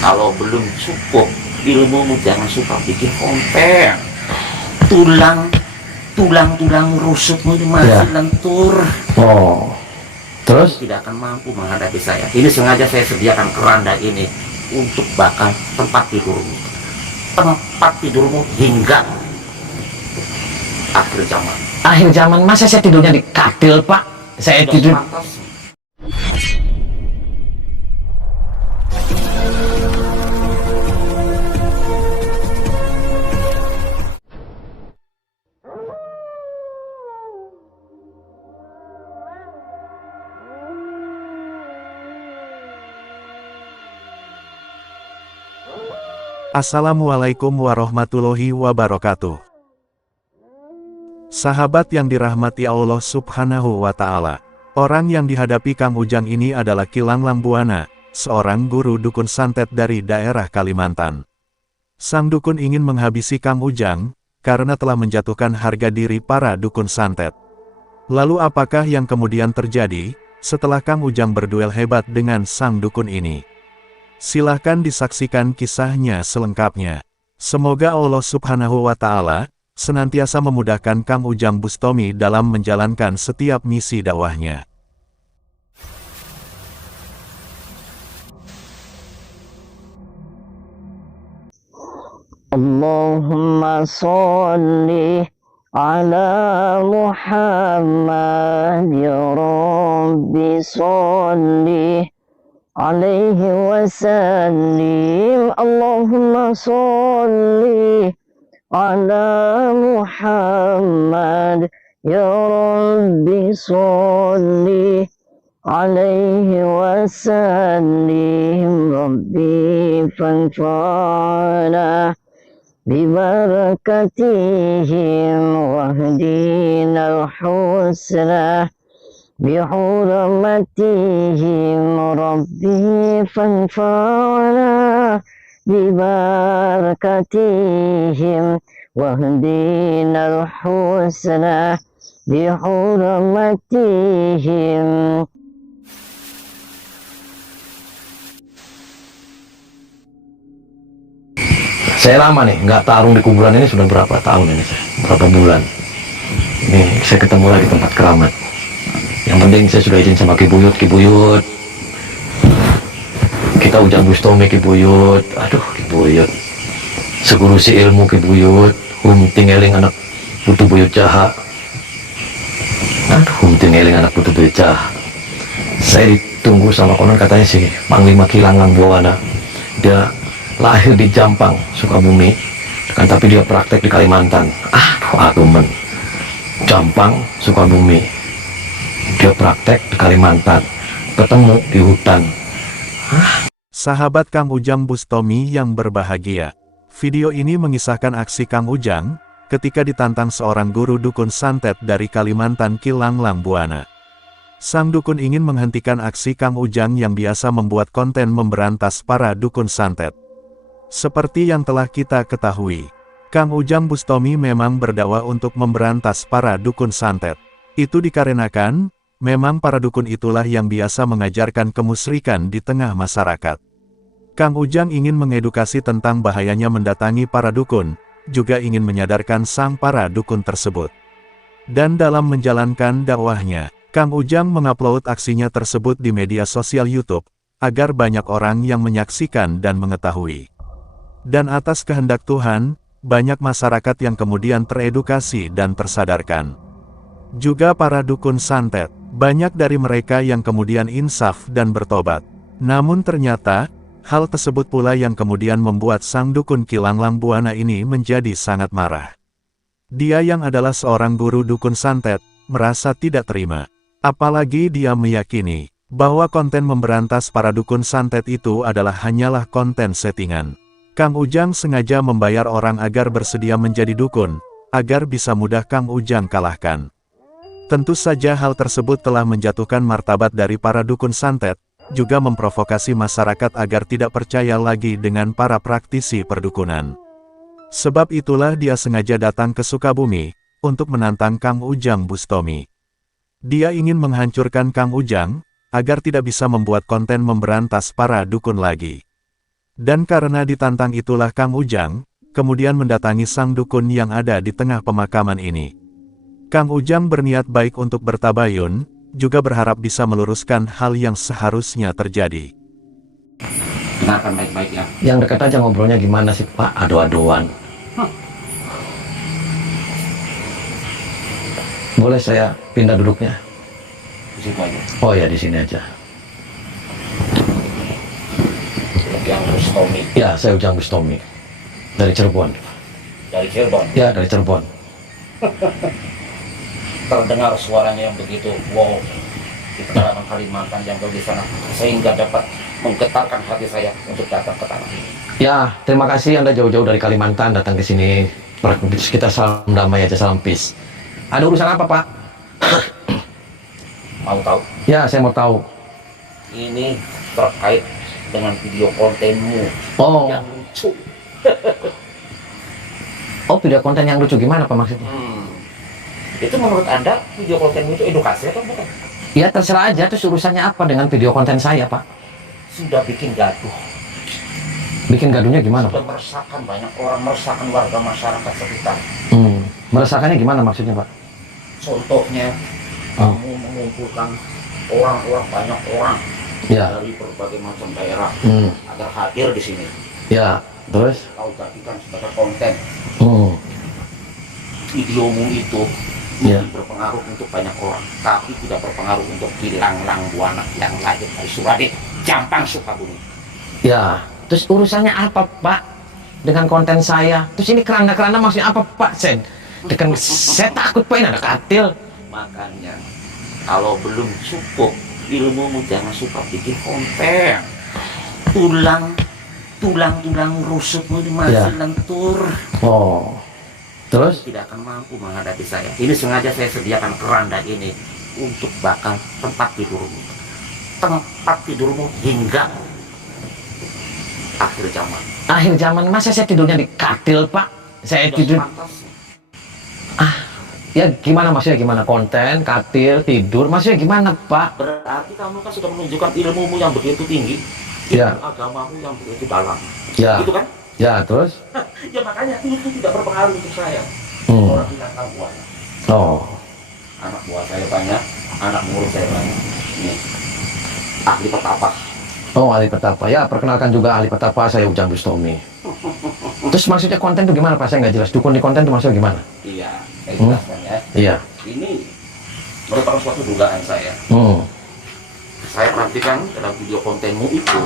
Kalau belum cukup ilmumu, jangan suka bikin konten. Tulang tulang rusukmu ini masih Ya. lentur. Oh, terus? Tidak akan mampu menghadapi saya. Ini sengaja saya sediakan keranda ini untuk bakal tempat tidurmu. Tempat tidurmu hingga akhir zaman. Akhir zaman masa saya tidurnya di katil, Pak? Saya Sudah tidur. sepantasnya. Assalamualaikum warahmatullahi wabarakatuh. Sahabat yang dirahmati Allah Subhanahu wa Ta'ala, orang yang dihadapi Kang Ujang ini adalah Kilang Lambuana, seorang guru dukun santet dari daerah Kalimantan. Sang dukun ingin menghabisi Kang Ujang karena telah menjatuhkan harga diri para dukun santet. Lalu apakah yang kemudian terjadi setelah Kang Ujang berduel hebat dengan sang dukun ini? Silahkan disaksikan kisahnya selengkapnya. Semoga Allah Subhanahu wa Ta'ala senantiasa memudahkan Kang Ujang Bustomi dalam menjalankan setiap misi dakwahnya. Allahumma sholli ala Muhammad ya Rabbi sholli alaihi wasallim. Allahumma sholli ala Muhammad ya Rabbi sholli alaihi wasallim. Rabbi fanfa'na ببركتهم واهدنا الحسنى بحرمتهم. ربي فانفعنا ببركتهم واهدنا الحسنى بحرمتهم. Saya lama nih, nggak tarung di kuburan ini sudah berapa tahun ini saya? Berapa bulan? Ini saya ketemu lagi tempat keramat. Yang penting saya sudah izin sama Ki Buyut. Kita Ujang Bustomi Ki Buyut. Aduh, Ki Buyut. Seguru si ilmu Ki Buyut. Tingeling anak putu Buyut Jaha. Aduh, tingeling anak putu Buyut Jaha. Saya ditunggu sama konon katanya si Panglima Kilang Lambuana. Dia lahir di Jampang, Sukabumi, kan, tapi dia praktek di Kalimantan. Aduh, men. Jampang, Sukabumi, dia praktek di Kalimantan, ketemu di hutan. Sahabat Kang Ujang Bustomi yang berbahagia, video ini mengisahkan aksi Kang Ujang ketika ditantang seorang guru dukun santet dari Kalimantan Kilang Lambuana. Sang dukun ingin menghentikan aksi Kang Ujang yang biasa membuat konten memberantas para dukun santet. Seperti yang telah kita ketahui, Kang Ujang Bustomi memang berdakwah untuk memberantas para dukun santet. Itu dikarenakan, memang para dukun itulah yang biasa mengajarkan kemusyrikan di tengah masyarakat. Kang Ujang ingin mengedukasi tentang bahayanya mendatangi para dukun, juga ingin menyadarkan sang para dukun tersebut. Dan dalam menjalankan dakwahnya, Kang Ujang mengupload aksinya tersebut di media sosial YouTube, agar banyak orang yang menyaksikan dan mengetahui. Dan atas kehendak Tuhan, banyak masyarakat yang kemudian teredukasi dan tersadarkan. Juga para dukun santet, banyak dari mereka yang kemudian insaf dan bertobat. Namun ternyata, hal tersebut pula yang kemudian membuat sang dukun Kilang Lambuana ini menjadi sangat marah. Dia yang adalah seorang guru dukun santet, merasa tidak terima. Apalagi dia meyakini, bahwa konten memberantas para dukun santet itu adalah hanyalah konten settingan. Kang Ujang sengaja membayar orang agar bersedia menjadi dukun, agar bisa mudah Kang Ujang kalahkan. Tentu saja hal tersebut telah menjatuhkan martabat dari para dukun santet, juga memprovokasi masyarakat agar tidak percaya lagi dengan para praktisi perdukunan. Sebab itulah dia sengaja datang ke Sukabumi, untuk menantang Kang Ujang Bustomi. Dia ingin menghancurkan Kang Ujang, agar tidak bisa membuat konten memberantas para dukun lagi. Dan karena ditantang itulah Kang Ujang, kemudian mendatangi sang dukun yang ada di tengah pemakaman ini. Kang Ujang berniat baik untuk bertabayun, juga berharap bisa meluruskan hal yang seharusnya terjadi. Dengarkan baik-baik ya. Yang dekat aja ngobrolnya gimana sih Pak? Adu-aduan. Boleh saya pindah duduknya? Di situ aja. Oh ya, di sini aja. Yang Bustomi Ya, saya Ujang Bustomi. Dari Cirebon. dari Cirebon. Ya, dari Cirebon. Terdengar suaranya yang begitu wow di pedalaman Kalimantan yang di sana, sehingga dapat menggetarkan hati saya untuk datang ke tanah ini. Ya, terima kasih Anda jauh-jauh dari Kalimantan datang ke sini. Kita salam damai aja, salam peace. Ada urusan apa, Pak? Mau tahu? Ya, saya mau tahu. Ini terkait dengan video kontenmu Oh, yang lucu. oh video konten yang lucu gimana Pak maksudnya? Itu menurut Anda video kontenmu itu edukasi atau bukan? Ya terserah aja, terus urusannya apa dengan video konten saya, Pak? Sudah bikin gaduh, Bikin gaduhnya gimana, sudah Pak? meresahkan banyak orang, meresahkan warga masyarakat sekitar. Meresahkannya gimana maksudnya, Pak? Contohnya, kamu mengumpulkan orang-orang, banyak orang Ya, dari berbagai macam daerah agar hadir di sini. ya, terus? Kau jadikan sebagai konten. Videomu itu Ya. mungkin berpengaruh untuk banyak orang, tapi tidak berpengaruh untuk Gilang Langbuana yang lahir dari Surade, Jampang, Sukabumi. Ya, terus urusannya apa, Pak? Dengan konten saya? Terus ini keranda-keranda maksudnya apa, Pak? Saya takut, Pak, ini ada katil. Makanya, kalau belum cukup ilmumu, jangan suka bikin konten. Tulang rusukmu ini masih Ya. lentur. Oh, terus? Tidak akan mampu menghadapi saya. Ini sengaja saya sediakan keranda ini untuk bakal tempat tidurmu. Tempat tidurmu hingga akhir zaman. Akhir zaman, masa saya tidurnya di katil, Pak? Saya Sudah tidur... sepantasnya. Ya gimana maksudnya, gimana? Konten, katil, tidur, maksudnya gimana, Pak? Berarti kamu kan sudah menunjukkan ilmumu yang begitu tinggi, Ya. ilmu agamamu yang begitu dalam. Ya, Gitu kan? ya, terus? Ya makanya itu tidak berpengaruh untuk saya. Hmm. Orang tidak tahu buah. Oh, Anak buah saya banyak, anak murid saya banyak. Ini ahli petapa. oh ahli petapa. Ya, perkenalkan juga ahli petapa, saya Ujang Bustomi. Terus maksudnya konten itu gimana, Pak? Saya nggak jelas. Dukun di konten itu maksudnya gimana? Iya, saya jelaskan ya. Iya. Ini merupakan suatu dugaan saya. Saya perhatikan dalam video kontenmu itu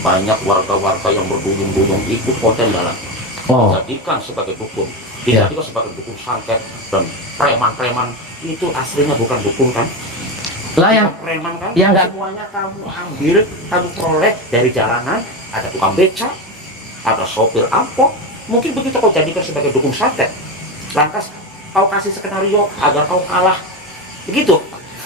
banyak warga-warga yang berduyun-duyun ikut konten dalam. Oh, Jadikan sebagai dukun, Iya. dijadikan sebagai dukun santet dan preman-preman itu aslinya bukan dukun kan? lah yang Bukan preman kan? yang nggak- Semuanya kamu ambil, kamu peroleh dari jalanan. Ada tukang beca, ada sopir angkot. Mungkin begitu kau jadikan sebagai dukun santet. Lantas kau kasih skenario agar kau kalah. Begitu.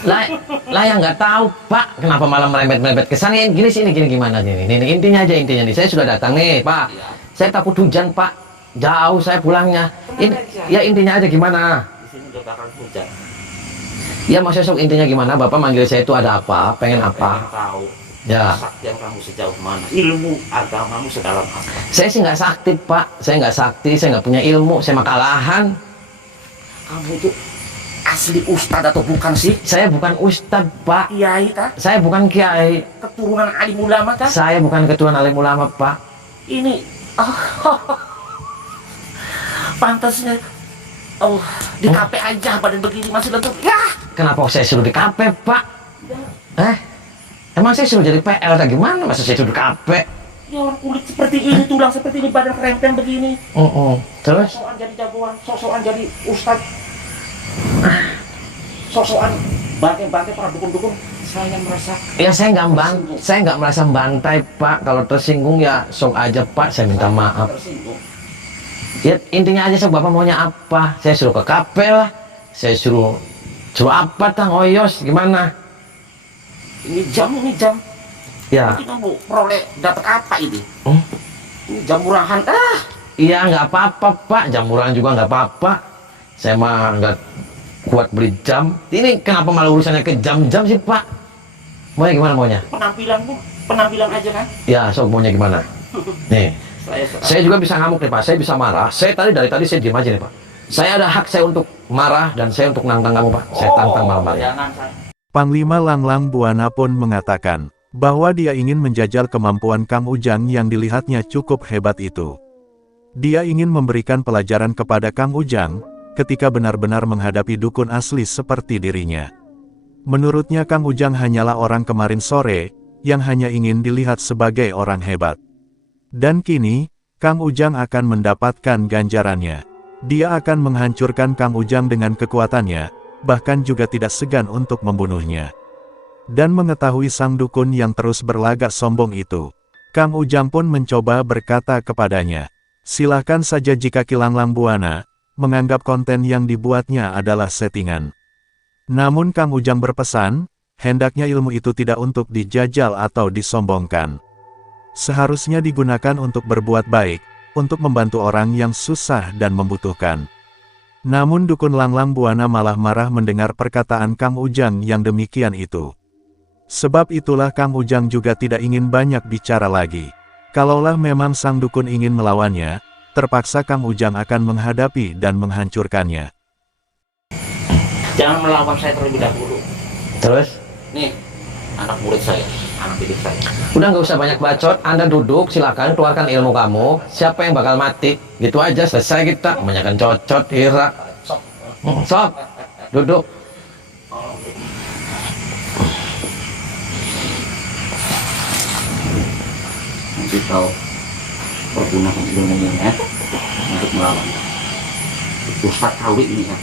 lah yang nggak tahu, Pak. Kenapa malah merembet-merembet ke sana? Gini sih, ini gimana ini intinya aja, intinya nih. Saya sudah datang nih, Pak. Ya. Saya takut hujan, Pak. Jauh saya pulangnya. Ya intinya aja gimana? Di sini udah bakal hujan. Ya maksudnya sok intinya gimana? Bapak manggil saya itu ada apa? Pengen Pengen apa? tahu Ya. kesaktian kamu sejauh mana, ilmu agamamu sedalam apa. Saya sih nggak sakti, Pak. Saya nggak sakti, saya nggak punya ilmu, saya mah kalahan. Kamu itu asli ustadz atau bukan sih? Saya bukan ustadz, Pak. Kiai tak? Saya bukan kiai. Keturunan alim ulama tak? Saya bukan ketua alim ulama, Pak. Ini pantasnya di KP aja badan begini masih lentur. Ya, Kenapa saya suruh di KP, Pak? Emang saya suruh jadi PL atau gimana? Masa saya suruh di KP? ya orang kulit seperti ini, tulang seperti ini, badan kerempeng begini. Terus? Sosokan jadi jagoan, sosokan jadi ustadz, sosokan bantai-bantai para dukun-dukun. Saya merasa Ya saya nggak merasa bantai, Pak. Kalau tersinggung ya sok aja, Pak. Saya minta maaf. tersinggung. Ya intinya aja, sok Bapak maunya apa? Saya suruh ke KP lah. Saya suruh apa, Tang Oyos? Gimana? Ini jam. Ya, Mungkin kamu peroleh dapat apa ini? Ini jam murahan. iya nggak apa-apa, Pak. Jam murah juga nggak apa-apa. Saya mah nggak kuat beli jam. Ini kenapa malah urusannya ke jam-jam sih, Pak? Maunya gimana maunya? Penampilanmu penampilan aja kan. Ya, sok maunya gimana? Nih, Saya saya juga bisa ngamuk nih Pak, saya bisa marah. Dari tadi saya diam aja nih Pak. Saya ada hak saya untuk marah dan saya untuk nantang kamu Pak. Saya tantang malam-malam. Jangan saya. Panglima Langlang Buana pun mengatakan bahwa dia ingin menjajal kemampuan Kang Ujang yang dilihatnya cukup hebat itu. Dia ingin memberikan pelajaran kepada Kang Ujang ketika benar-benar menghadapi dukun asli seperti dirinya. Menurutnya Kang Ujang hanyalah orang kemarin sore yang hanya ingin dilihat sebagai orang hebat. Dan kini, Kang Ujang akan mendapatkan ganjarannya. Dia akan menghancurkan Kang Ujang dengan kekuatannya, bahkan juga tidak segan untuk membunuhnya. Dan mengetahui sang dukun yang terus berlagak sombong itu, Kang Ujang pun mencoba berkata kepadanya, "Silahkan saja jika Ki Langlang Buana menganggap konten yang dibuatnya adalah settingan." Namun Kang Ujang berpesan, hendaknya ilmu itu tidak untuk dijajal atau disombongkan. Seharusnya digunakan untuk berbuat baik, untuk membantu orang yang susah dan membutuhkan. Namun dukun Langlang Buana malah marah mendengar perkataan Kang Ujang yang demikian itu. Sebab itulah Kang Ujang juga tidak ingin banyak bicara lagi. Kalaulah memang sang dukun ingin melawannya, terpaksa Kang Ujang akan menghadapi dan menghancurkannya. Jangan melawan saya terlebih dahulu. Terus? Nih, anak murid saya, anak didik saya. Udah nggak usah banyak bacot, Anda duduk, silakan keluarkan ilmu kamu. Siapa yang bakal mati? Gitu aja, selesai kita. Kebanyakan cocot, ira. Sob, duduk. Nanti kau pergunakan ilmunya ya, untuk melawan Ustaz Kawi ini ya.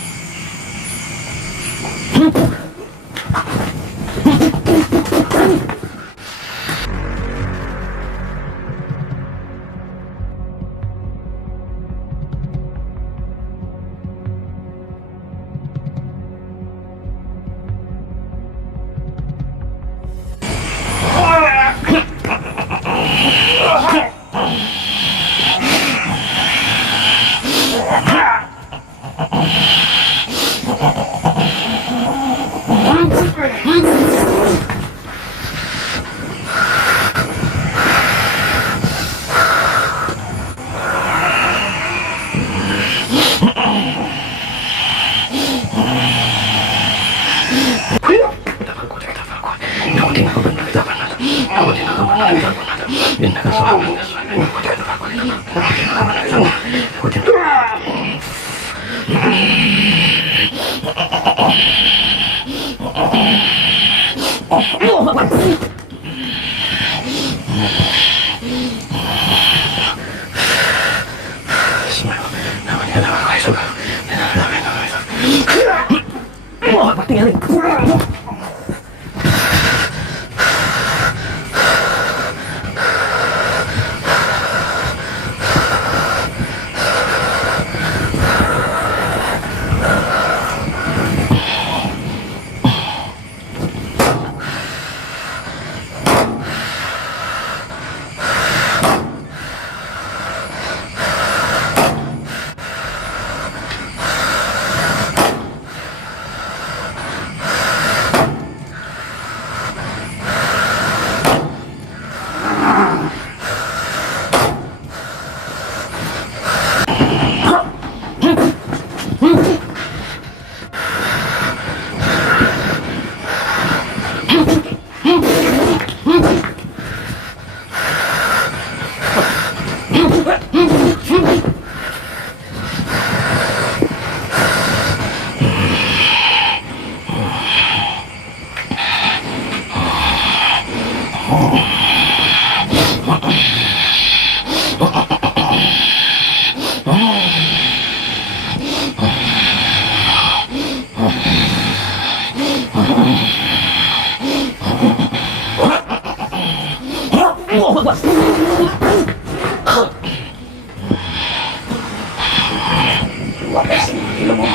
Luar biasa ilmu.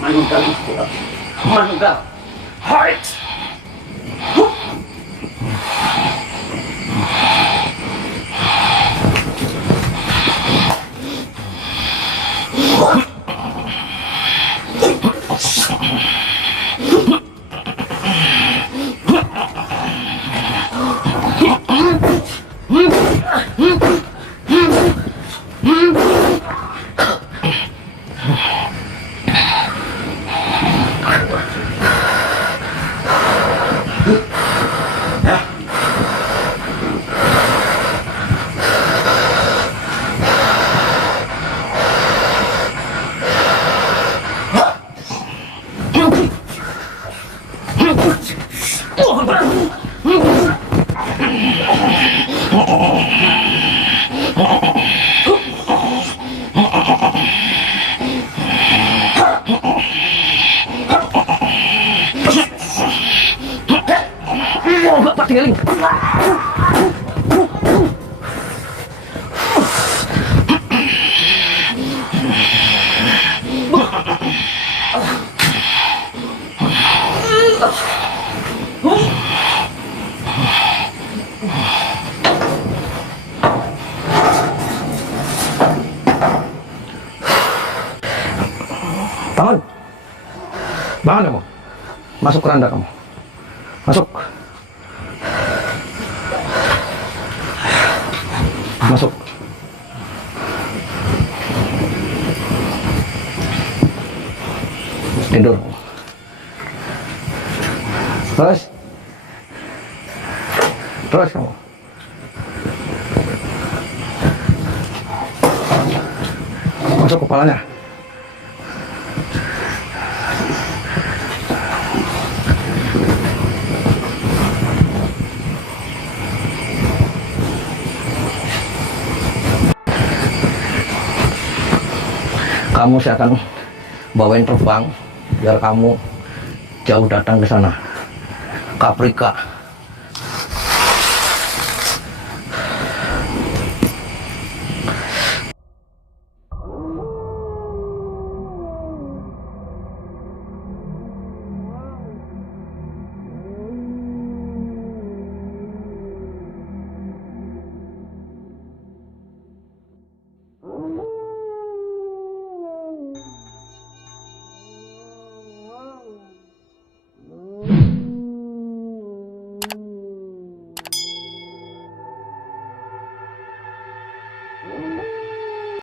Manunggal, manunggal, height. tinggalin. Bangun. Bangun kamu. Masuk keranda kamu. Masuk. Masuk. Tidur. Terus. Terus kamu. Masuk kepalanya. Kamu saya akan bawain terbang biar kamu jauh datang ke sana, ke Afrika.